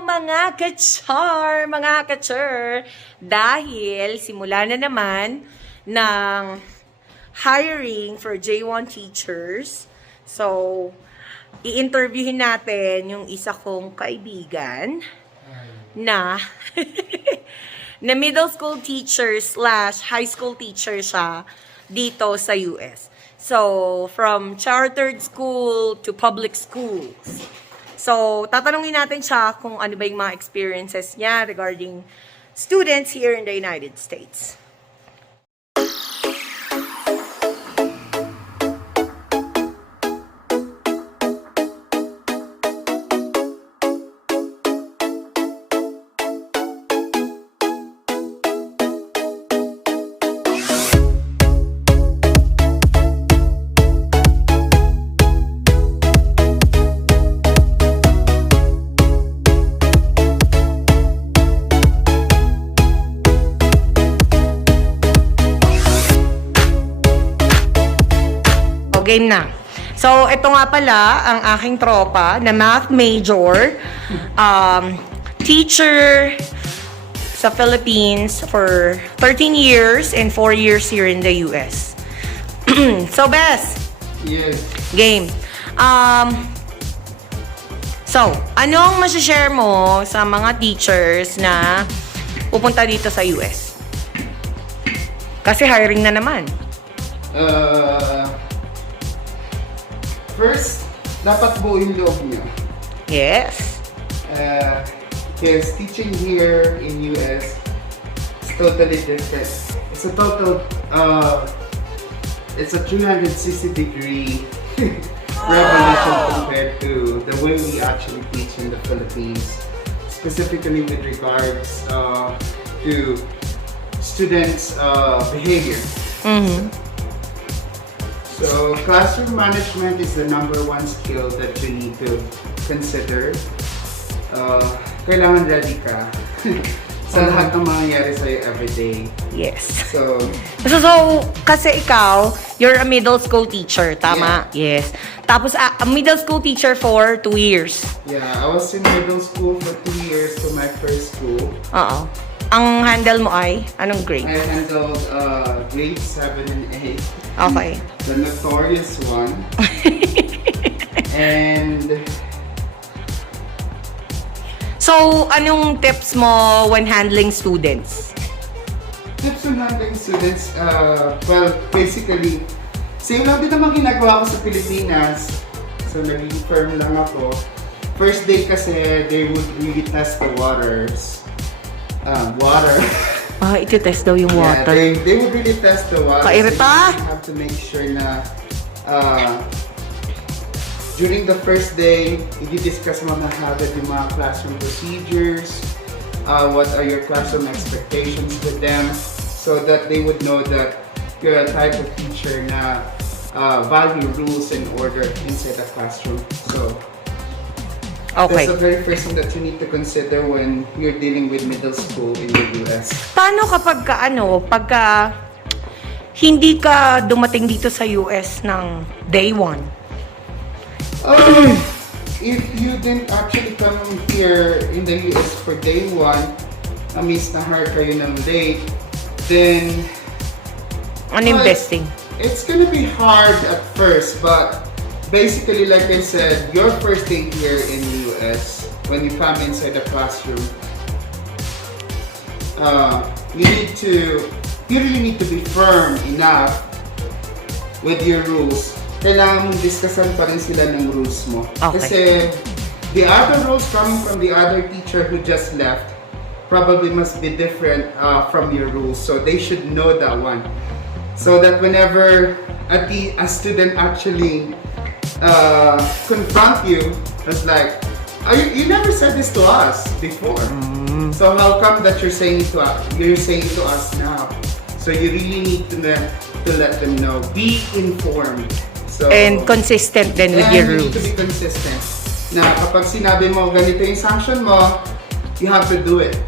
mga ka-char, mga ka-char. Dahil simula na naman ng hiring for J1 teachers. So, i-interviewin natin yung isa kong kaibigan na na middle school teacher slash high school teacher siya dito sa US. So, from chartered school to public schools. So, tatanungin natin siya kung ano ba yung mga experiences niya regarding students here in the United States. Game na. So, ito nga pala ang aking tropa na math major, teacher sa Philippines for 13 years and 4 years here in the US. So, Bes. Yes. Game. So, anong masashare mo sa mga teachers na pupunta dito sa US? Kasi hiring na naman. First, dapat buo yung loob niyo. Yes. Because teaching here in US is totally different. It's a total, it's a 360-degree revolution compared to the way we actually teach in the Philippines, specifically with regards to students' behavior. Mm-hmm. So, classroom management is the #1 skill that you need to consider. Kailangan ready ka sa lahat ng mangyayari sa'yo everyday. Yes. So, kasi ikaw, you're a middle school teacher, tama? Yeah. Yes. Tapos, a middle school teacher for 2 years. yeah, I was in middle school for 2 years to my first school. Oo. Ang handle mo ay, anong grade? I handled grades 7 and 8. Okay. The notorious one. And So, anong tips mo when handling students? tips on handling students, well, basically, same lang din naman ginagawa ko sa Pilipinas. So, naging firm lang ako. First day kasi, they would really test the waters. Water. Iti-test daw yung water. Yeah, they would really test the water. Kairita? So you have to make sure na during the first day, i-discuss mo na agad yung mga classroom procedures, what are your classroom expectations with them, so that they would know that you're a type of teacher na value rules and order inside the classroom. So, Okay. that's the very first thing that you need to consider when you're dealing with middle school in the US. Paano kapag pagka hindi ka dumating dito sa US ng day 1? If you didn't actually come here in the US for day 1, na-miss na hire kayo ng late, then Ano investing? it's gonna be hard at first, but basically, like I said, your first day here in the US, when you come inside the classroom, you really need to be firm enough with your rules. Kailangan mong discussan pa rin sila ng rules mo. Okay. Kasi the other rules coming from the other teacher who just left probably must be different from your rules. So they should know that one. So that whenever a student actually confront you, it's like, you never said this to us before. So how come that you're saying to us now? So you really need to let them know. Be informed. So, And consistent then with your you need rules. to be consistent. Na kapag sinabi mo ganito yung sanction mo, you have to do it.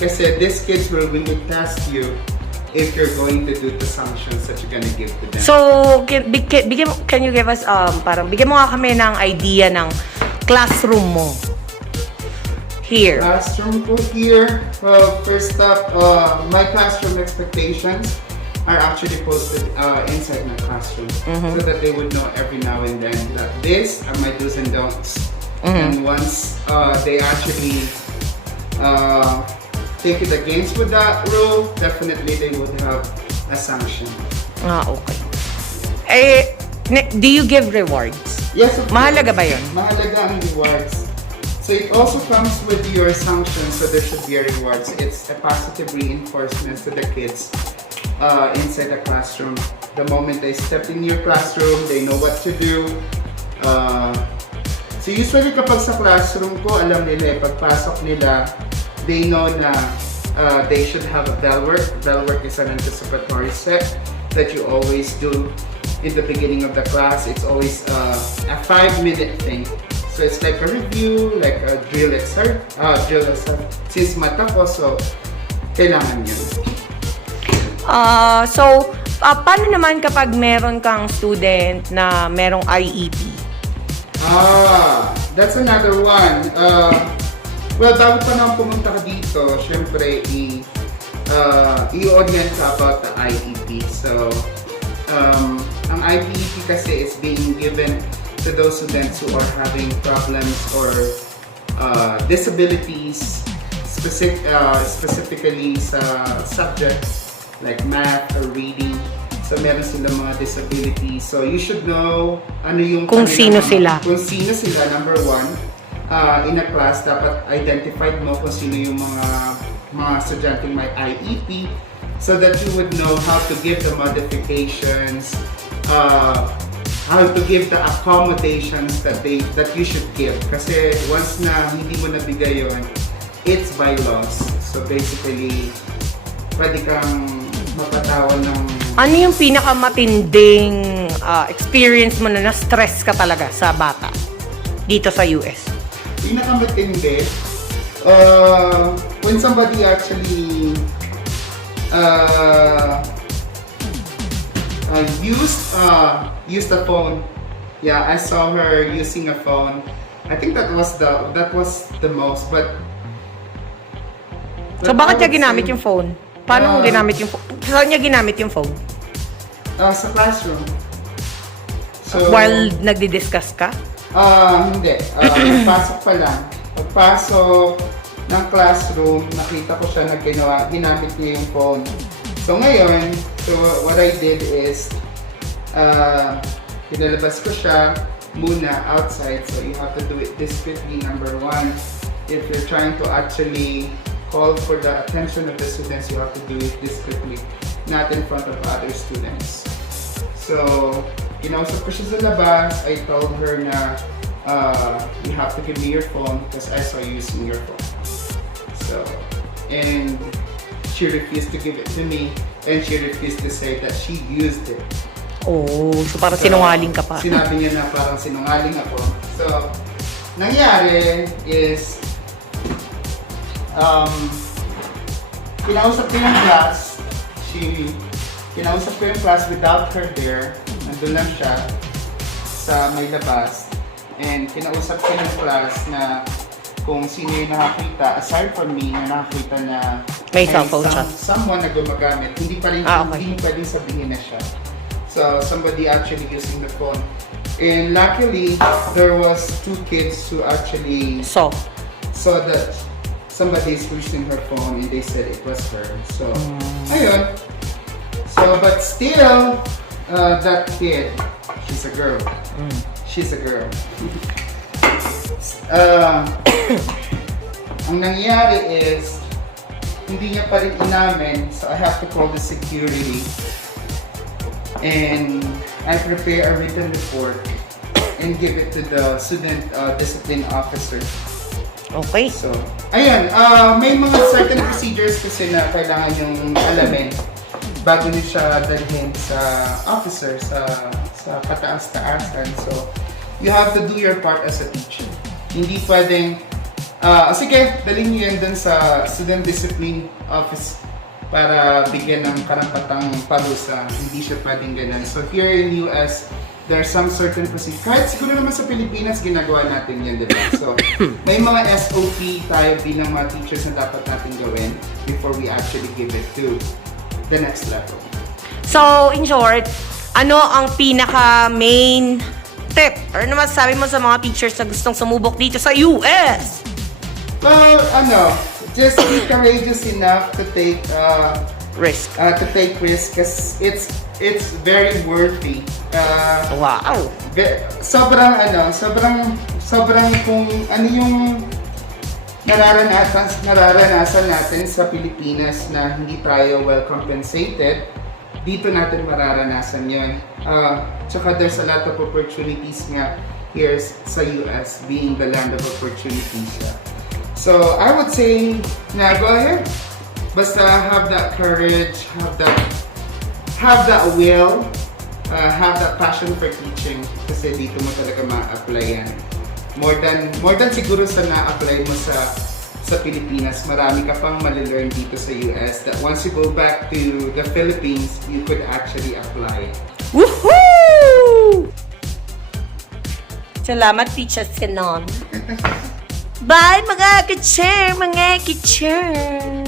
Kasi these kids will really test you if you're going to do the sanctions that you're gonna give to them. So, can you give us, bigyan mo nga kami ng idea ng classroom mo. here? Classroom ko here. Well, first up, my classroom expectations are actually posted inside my classroom so that they would know every now and then that this are my do's and don'ts. And once they actually take it against with that rule, definitely they would have a sanction. Okay. Eh, do you give rewards? Yes, of Mahalaga ba course. yun? Mahalaga ang rewards. So it also comes with your sanctions, so there should be a rewards. It's a positive reinforcement to the kids inside the classroom. The moment they step in your classroom, they know what to do. So usually kapag sa classroom ko, alam nila pagpasok nila, they know na they should have a bell work. Bell work is an anticipatory set that you always do in the beginning of the class. It's always a 5-minute thing. So it's like a review, like a drill exercise. Since mata ko, so kailangan yun. Paano naman kapag meron kang student na merong IEP? That's another one. Well, bago pa naman pumunta ka dito, syempre, i-orient ka about the IEP. So, ang IEP kasi is being given to those students who are having problems or disabilities, specifically sa subjects like math or reading. So, meron sila mga disabilities. So, you should know ano yung Kung sino sila. Kung sino sila, number one. In a class, dapat identified mo kung sino yung mga estudyanteng may IEP so that you would know how to give the modifications, how to give the accommodations that you should give. Kasi once na hindi mo nabigay yun, it's by laws. So basically, pwede kang mapatawan ng... Ano yung pinakamatinding experience mo na na-stress ka talaga sa bata dito sa US? Pinakamatindi, when somebody actually used a phone. Yeah, I saw her using a phone. I think that was the most, but So bakit niya ginamit yung phone? Paano mo ginamit yung phone? Saan niya ginamit yung phone? sa classroom. So, While nagdi-discuss ka? Hindi. Pagpasok pa lang. Pagpasok ng classroom, nakita ko siya na ginamit niya yung phone. So ngayon, what I did is, pinalabas ko siya muna outside. So you have to do it discreetly, number one. If you're trying to actually call for the attention of the students, you have to do it discreetly, not in front of other students. So, kinausap ko siya sa labas. I told her na you have to give me your phone because I saw you using your phone. So, and she refused to give it to me and she refused to say that she used it. Oh, so parang sinungaling ka pa. Sinabi niya na parang sinungaling ako. So, nangyari is kinausap ko yung class. Kinausap ko yung class without her there. Nandun lang siya sa may labas. And kinausap ko yung class na kung sino yung nakakita, aside from me, na nakakita na May cellphone siya. Someone na gumagamit. Hindi pa rin, Okay. hindi mo pwedeng sabihin na siya. So, somebody actually using the phone. And luckily, there was 2 kids who actually So, saw that somebody is using her phone and they said it was her. So, ayun. So, but still, that kid, she's a girl. She's a girl. Ang nangyari is, hindi niya pa rin inamin, so I have to call the security. And I prepare a written report and give it to the student discipline officer. okay. So, ayan, may mga certain procedures kasi na kailangan yung alamin bago niyo siya dalhin sa officer, sa pataas-taasan. So, you have to do your part as a teacher. Hindi pwedeng, sige, dalhin niyo yan dun sa student discipline office para bigyan ng karampatang parusa. Hindi siya pwedeng ganun. So, here in US, There are some certain procedures. Kahit siguro naman sa Pilipinas, ginagawa natin yan, di ba? So, may mga SOP tayo bilang mga teachers na dapat natin gawin before we actually give it to the next level. So, in short, ano ang pinaka-main tip or ano masasabi mo sa mga teachers na gustong sumubok dito sa US? Well, just be courageous enough to take Risk. Because it's very worthy. Wow. Sobrang kung ano yung nararanasan natin sa Pilipinas na hindi tayo well compensated, dito natin mararanasan yun. Tsaka there's a lot of opportunities nga here sa US, being the land of opportunities. So I would say na go ahead. Basta have that courage, have that will, have that passion for teaching kasi dito mo talaga ma-apply yan. More than siguro sa na-apply mo sa Pilipinas, marami ka pang mali-learn dito sa US that once you go back to the Philippines, you could actually apply. Woohoo! Salamat, teachers kanon. Bye, mga ka-chair, mga ka-chair.